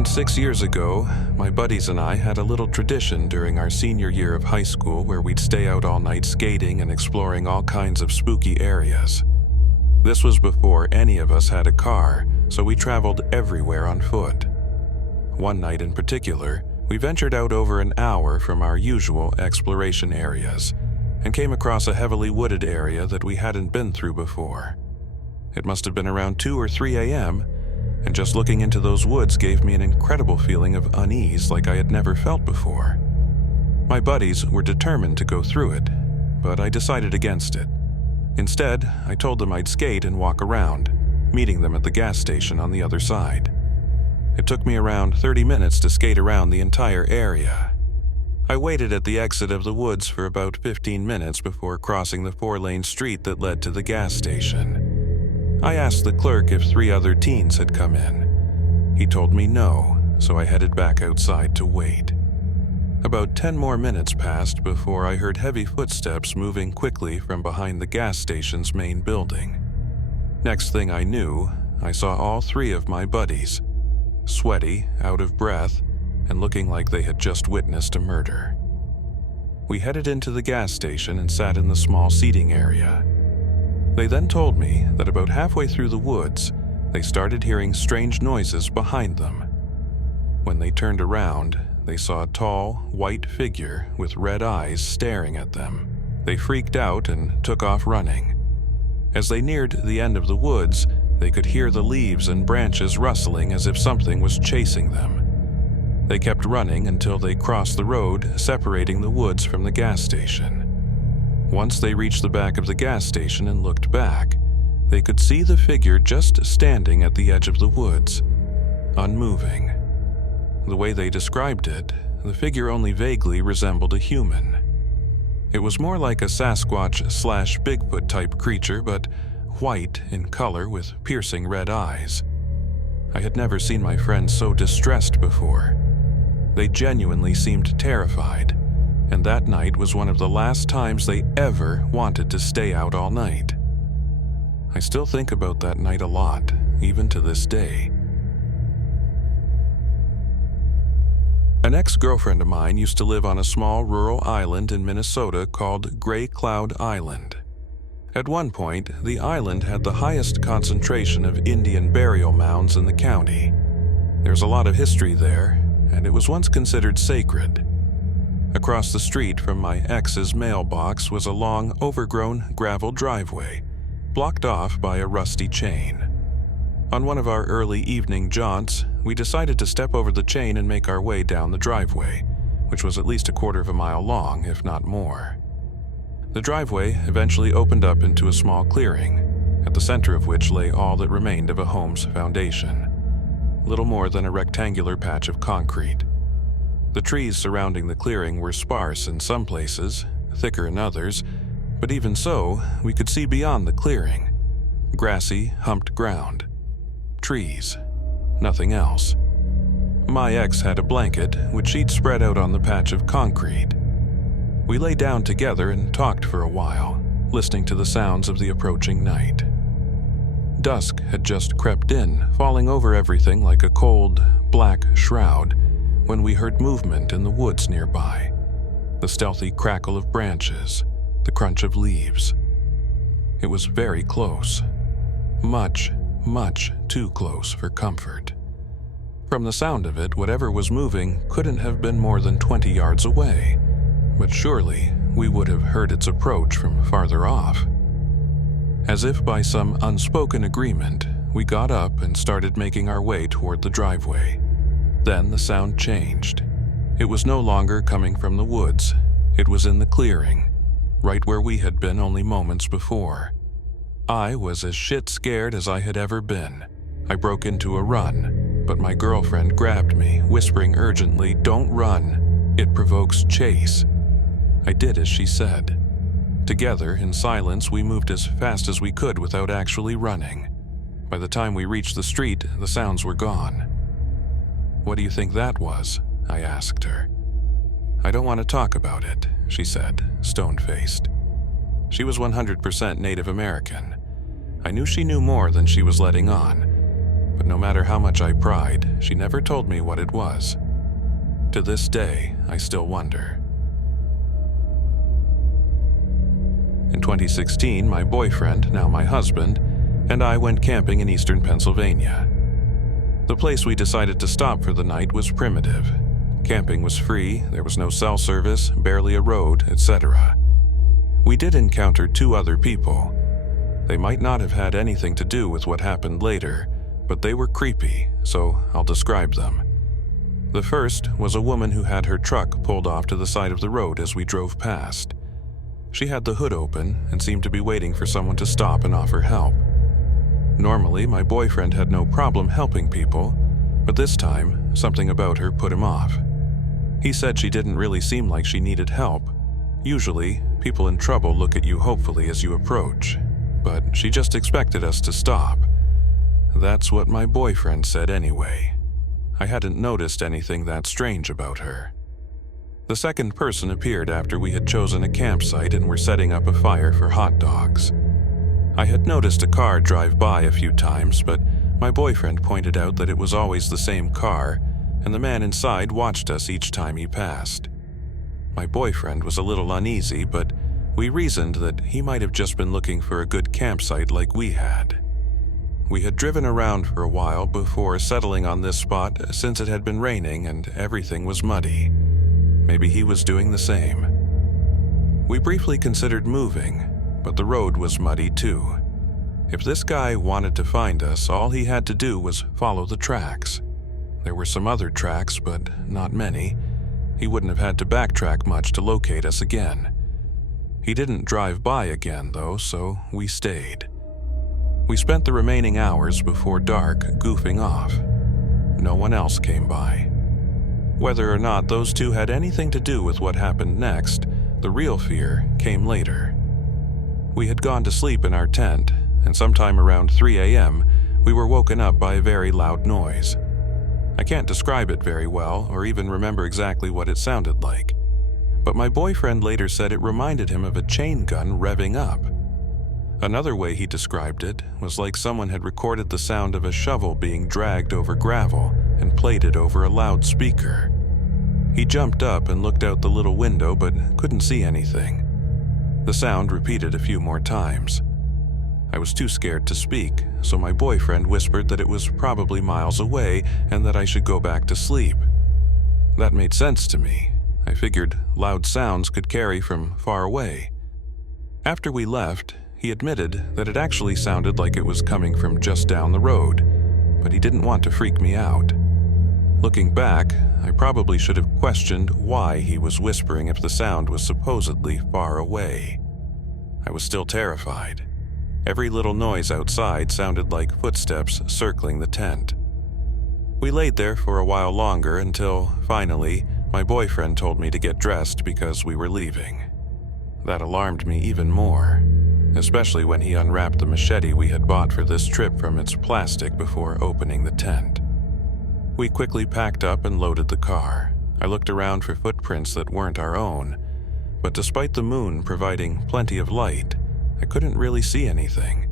Around 6 years ago, my buddies and I had a little tradition during our senior year of high school where we'd stay out all night skating and exploring all kinds of spooky areas. This was before any of us had a car, so we traveled everywhere on foot. One night in particular, we ventured out over an hour from our usual exploration areas and came across a heavily wooded area that we hadn't been through before. It must have been around 2 or 3 a.m., and just looking into those woods gave me an incredible feeling of unease like I had never felt before. My buddies were determined to go through it, but I decided against it. Instead, I told them I'd skate and walk around, meeting them at the gas station on the other side. It took me around 30 minutes to skate around the entire area. I waited at the exit of the woods for about 15 minutes before crossing the 4-lane street that led to the gas station. I asked the clerk if 3 other teens had come in. He told me no, so I headed back outside to wait. About 10 more minutes passed before I heard heavy footsteps moving quickly from behind the gas station's main building. Next thing I knew, I saw all 3 of my buddies, sweaty, out of breath, and looking like they had just witnessed a murder. We headed into the gas station and sat in the small seating area. They then told me that about halfway through the woods, they started hearing strange noises behind them. When they turned around, they saw a tall, white figure with red eyes staring at them. They freaked out and took off running. As they neared the end of the woods, they could hear the leaves and branches rustling as if something was chasing them. They kept running until they crossed the road separating the woods from the gas station. Once they reached the back of the gas station and looked back, they could see the figure just standing at the edge of the woods, unmoving. The way they described it, the figure only vaguely resembled a human. It was more like a Sasquatch/Bigfoot type creature, but white in color with piercing red eyes. I had never seen my friends so distressed before. They genuinely seemed terrified, and that night was one of the last times they ever wanted to stay out all night. I still think about that night a lot, even to this day. An ex-girlfriend of mine used to live on a small rural island in Minnesota called Gray Cloud Island. At one point, the island had the highest concentration of Indian burial mounds in the county. There's a lot of history there, and it was once considered sacred. Across the street from my ex's mailbox was a long, overgrown gravel driveway, blocked off by a rusty chain. On one of our early evening jaunts, we decided to step over the chain and make our way down the driveway, which was at least a quarter of a mile long, if not more. The driveway eventually opened up into a small clearing, at the center of which lay all that remained of a home's foundation, little more than a rectangular patch of concrete. The trees surrounding the clearing were sparse in some places, thicker in others, but even so, we could see beyond the clearing. Grassy, humped ground. Trees. Nothing else. My ex had a blanket, which she'd spread out on the patch of concrete. We lay down together and talked for a while, listening to the sounds of the approaching night. Dusk had just crept in, falling over everything like a cold, black shroud, when we heard movement in the woods nearby, the stealthy crackle of branches, the crunch of leaves. It was very close. Much, much too close for comfort. From the sound of it, whatever was moving couldn't have been more than 20 yards away, but surely we would have heard its approach from farther off. As if by some unspoken agreement, we got up and started making our way toward the driveway. Then the sound changed. It was no longer coming from the woods. It was in the clearing, right where we had been only moments before. I was as shit scared as I had ever been. I broke into a run, but my girlfriend grabbed me, whispering urgently, "Don't run. It provokes chase." I did as she said. Together, in silence, we moved as fast as we could without actually running. By the time we reached the street, the sounds were gone. "What do you think that was?" I asked her. "I don't want to talk about it," she said, stone-faced. She was 100% Native American. I knew she knew more than she was letting on, but no matter how much I pried, she never told me what it was. To this day, I still wonder. In 2016, my boyfriend, now my husband, and I went camping in eastern Pennsylvania. The place we decided to stop for the night was primitive. Camping was free, there was no cell service, barely a road, etc. We did encounter 2 other people. They might not have had anything to do with what happened later, but they were creepy, so I'll describe them. The first was a woman who had her truck pulled off to the side of the road as we drove past. She had the hood open and seemed to be waiting for someone to stop and offer help. Normally, my boyfriend had no problem helping people, but this time, something about her put him off. He said she didn't really seem like she needed help. Usually, people in trouble look at you hopefully as you approach, but she just expected us to stop. That's what my boyfriend said anyway. I hadn't noticed anything that strange about her. The second person appeared after we had chosen a campsite and were setting up a fire for hot dogs. I had noticed a car drive by a few times, but my boyfriend pointed out that it was always the same car, and the man inside watched us each time he passed. My boyfriend was a little uneasy, but we reasoned that he might have just been looking for a good campsite like we had. We had driven around for a while before settling on this spot since it had been raining and everything was muddy. Maybe he was doing the same. We briefly considered moving, but the road was muddy too. If this guy wanted to find us, all he had to do was follow the tracks. There were some other tracks, but not many. He wouldn't have had to backtrack much to locate us again. He didn't drive by again, though, so we stayed. We spent the remaining hours before dark goofing off. No one else came by. Whether or not those 2 had anything to do with what happened next, the real fear came later. We had gone to sleep in our tent, and sometime around 3 a.m., we were woken up by a very loud noise. I can't describe it very well or even remember exactly what it sounded like, but my boyfriend later said it reminded him of a chain gun revving up. Another way he described it was like someone had recorded the sound of a shovel being dragged over gravel and played it over a loudspeaker. He jumped up and looked out the little window but couldn't see anything. The sound repeated a few more times. I was too scared to speak, so my boyfriend whispered that it was probably miles away and that I should go back to sleep. That made sense to me. I figured loud sounds could carry from far away. After we left, he admitted that it actually sounded like it was coming from just down the road, but he didn't want to freak me out. Looking back, I probably should have questioned why he was whispering if the sound was supposedly far away. I was still terrified. Every little noise outside sounded like footsteps circling the tent. We laid there for a while longer until, finally, my boyfriend told me to get dressed because we were leaving. That alarmed me even more, especially when he unwrapped the machete we had bought for this trip from its plastic before opening the tent. We quickly packed up and loaded the car. I looked around for footprints that weren't our own, but despite the moon providing plenty of light, I couldn't really see anything.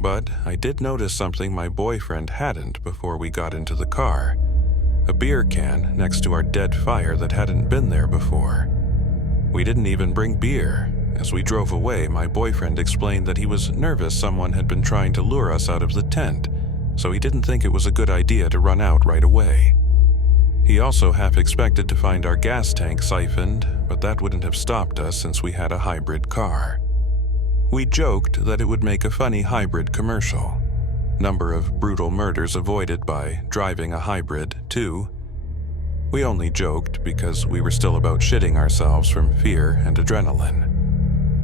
But I did notice something my boyfriend hadn't before we got into the car: a beer can next to our dead fire that hadn't been there before. We didn't even bring beer. As we drove away, my boyfriend explained that he was nervous someone had been trying to lure us out of the tent, so he didn't think it was a good idea to run out right away. He also half expected to find our gas tank siphoned, but that wouldn't have stopped us since we had a hybrid car. We joked that it would make a funny hybrid commercial. Number of brutal murders avoided by driving a hybrid, too. We only joked because we were still about shitting ourselves from fear and adrenaline.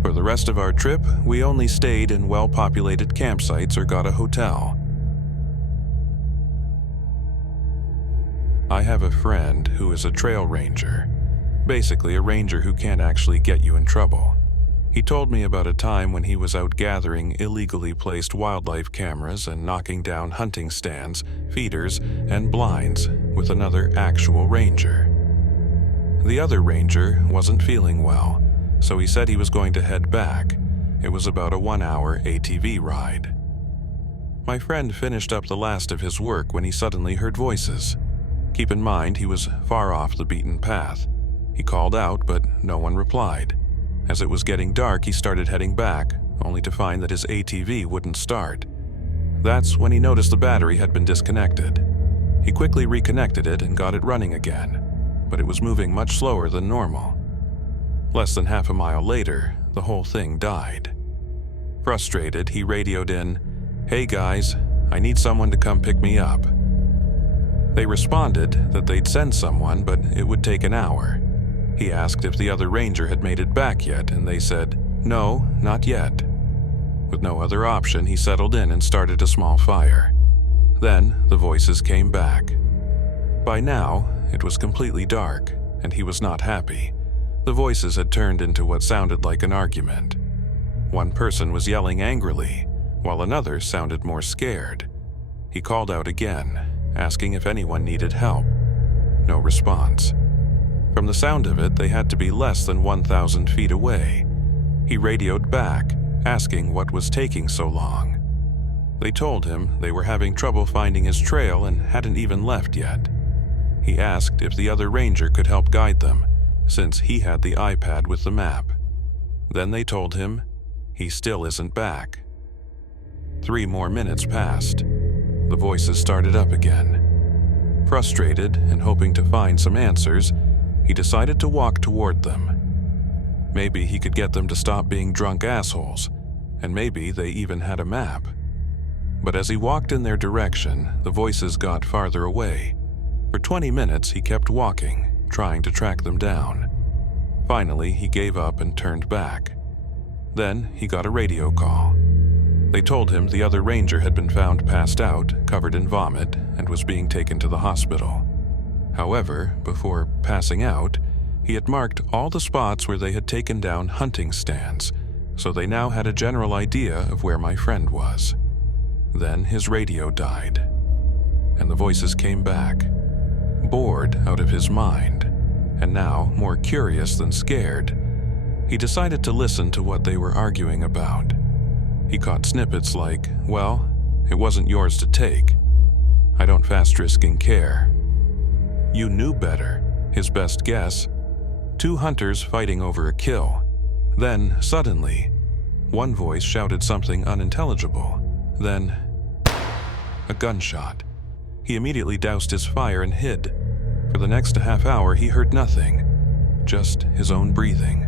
For the rest of our trip, we only stayed in well-populated campsites or got a hotel. I have a friend who is a trail ranger, basically a ranger who can't actually get you in trouble. He told me about a time when he was out gathering illegally placed wildlife cameras and knocking down hunting stands, feeders, and blinds with another actual ranger. The other ranger wasn't feeling well, so he said he was going to head back. It was about a 1-hour ATV ride. My friend finished up the last of his work when he suddenly heard voices. Keep in mind, he was far off the beaten path. He called out, but no one replied. As it was getting dark, he started heading back, only to find that his ATV wouldn't start. That's when he noticed the battery had been disconnected. He quickly reconnected it and got it running again, but it was moving much slower than normal. Less than half a mile later, the whole thing died. Frustrated, he radioed in, "Hey guys, I need someone to come pick me up." They responded that they'd send someone, but it would take an hour. He asked if the other ranger had made it back yet, and they said, "No, not yet." With no other option, he settled in and started a small fire. Then the voices came back. By now, it was completely dark, and he was not happy. The voices had turned into what sounded like an argument. One person was yelling angrily, while another sounded more scared. He called out again, asking if anyone needed help. No response. From the sound of it, they had to be less than 1,000 feet away. He radioed back, asking what was taking so long. They told him they were having trouble finding his trail and hadn't even left yet. He asked if the other ranger could help guide them, since he had the iPad with the map. Then they told him he still isn't back. 3 more minutes passed. The voices started up again. Frustrated and hoping to find some answers, he decided to walk toward them. Maybe he could get them to stop being drunk assholes, and maybe they even had a map. But as he walked in their direction, the voices got farther away. For 20 minutes, he kept walking, trying to track them down. Finally, he gave up and turned back. Then he got a radio call. They told him the other ranger had been found passed out, covered in vomit, and was being taken to the hospital. However, before passing out, he had marked all the spots where they had taken down hunting stands, so they now had a general idea of where my friend was. Then his radio died, and the voices came back. Bored out of his mind, and now more curious than scared, he decided to listen to what they were arguing about. He caught snippets like, "Well, it wasn't yours to take. I don't fast risking care. You knew better," his best guess. 2 hunters fighting over a kill. Then, suddenly, one voice shouted something unintelligible. Then, a gunshot. He immediately doused his fire and hid. For the next half hour, he heard nothing, just his own breathing.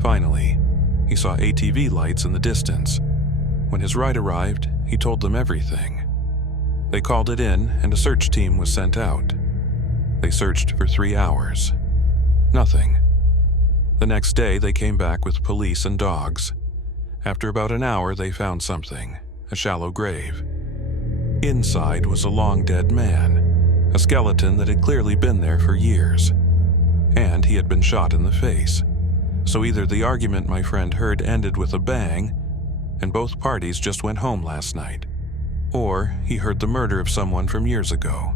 Finally, he saw ATV lights in the distance. When his ride arrived, he told them everything. They called it in, and a search team was sent out. They searched for 3 hours. Nothing. The next day, they came back with police and dogs. After about an hour, they found something, a shallow grave. Inside was a long dead man, a skeleton that had clearly been there for years. And he had been shot in the face. So either the argument my friend heard ended with a bang, and both parties just went home last night, or he heard the murder of someone from years ago.